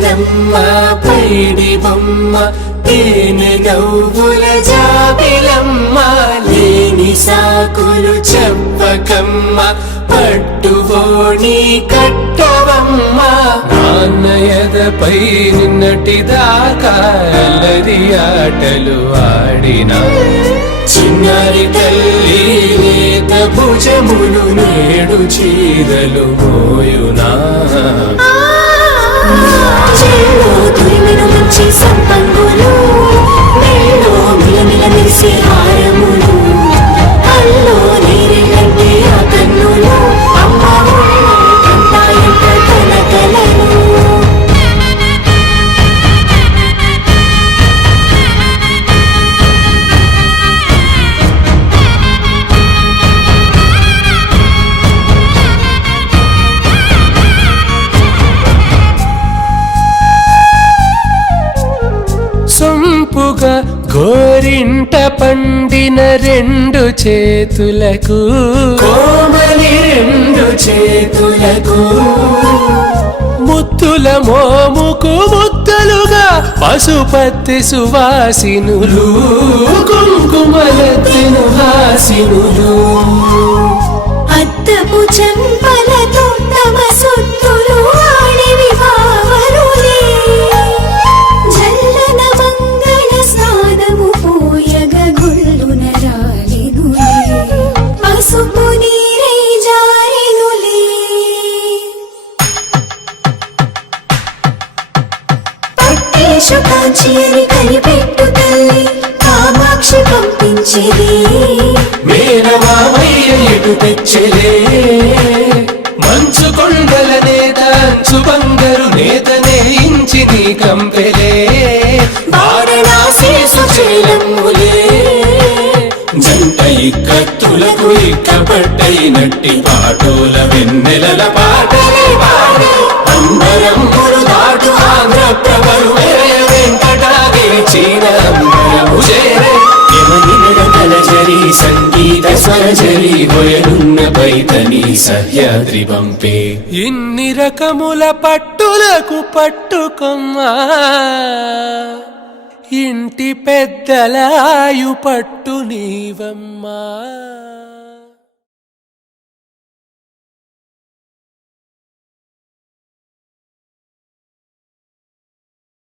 చిలకలమ్మ పైడి బొమ్మ తేనె నవ్వుల జాబిలమ్మ లేని సాకులు చెప్పకమ్మ పట్టువోణి కట్టవమ్మ నాన్నయదపై నిన్నటిదాకా అల్లరి ఆటలు ఆడినా చిన్నారి తల్లి లేత భుజములు నేడు చీరలు మోయునా తురిమిన మంచి సంపంగులు మెళ్ళో మిలమిల మెరిసే హారములు అల్లో నీరెళ్ళంటే ఆ కన్నులు అమ్మ కంటాయంట కలకలను సొంపుగా గోరింట పండిన రెండు చేతులకు కోమలి రెండు చేతులకు ముత్తుల మోముకు ముద్దలుగా పశుపతి సువాసినులు కుంకుమలెత్తిను హాసినులు అద్దపు చెంపలతో తమ సొత్తులు ఆడివి భావరులే జల్లన మంగళ స్నానము పోయగ గుళ్ళున రాలినులే పసుపు నీరై జారినులే పట్టేశు కాంచి అని కనిపెట్టు తల్లి కామాక్షి పంపించేది మేనమామయ్య ఎటు తెచ్చలే మంచు కొండల నేత అంచు బంగారు నేతనే ఇంచి నీ కంపెలే వారణాశీసు చేలమ్ములే జంట ఇక్కత్తులకు ఇక్కపట్టైనట్టి పాటోల వెన్నెలల పాటలే పాడే అంబరమ్ములు దాటు ఆంధ్ర ప్రభలు వెంకటాగిరి చీన అంబరము చేరే కలజరి సంగీత స్వరజరి వయలున్న పైతని సహ్యాద్రి పంపే ఇన్ని రకముల పట్టులకు పట్టుకొమ్మా ఇంటి పెద్దలాయు పట్టు నీవమ్మా.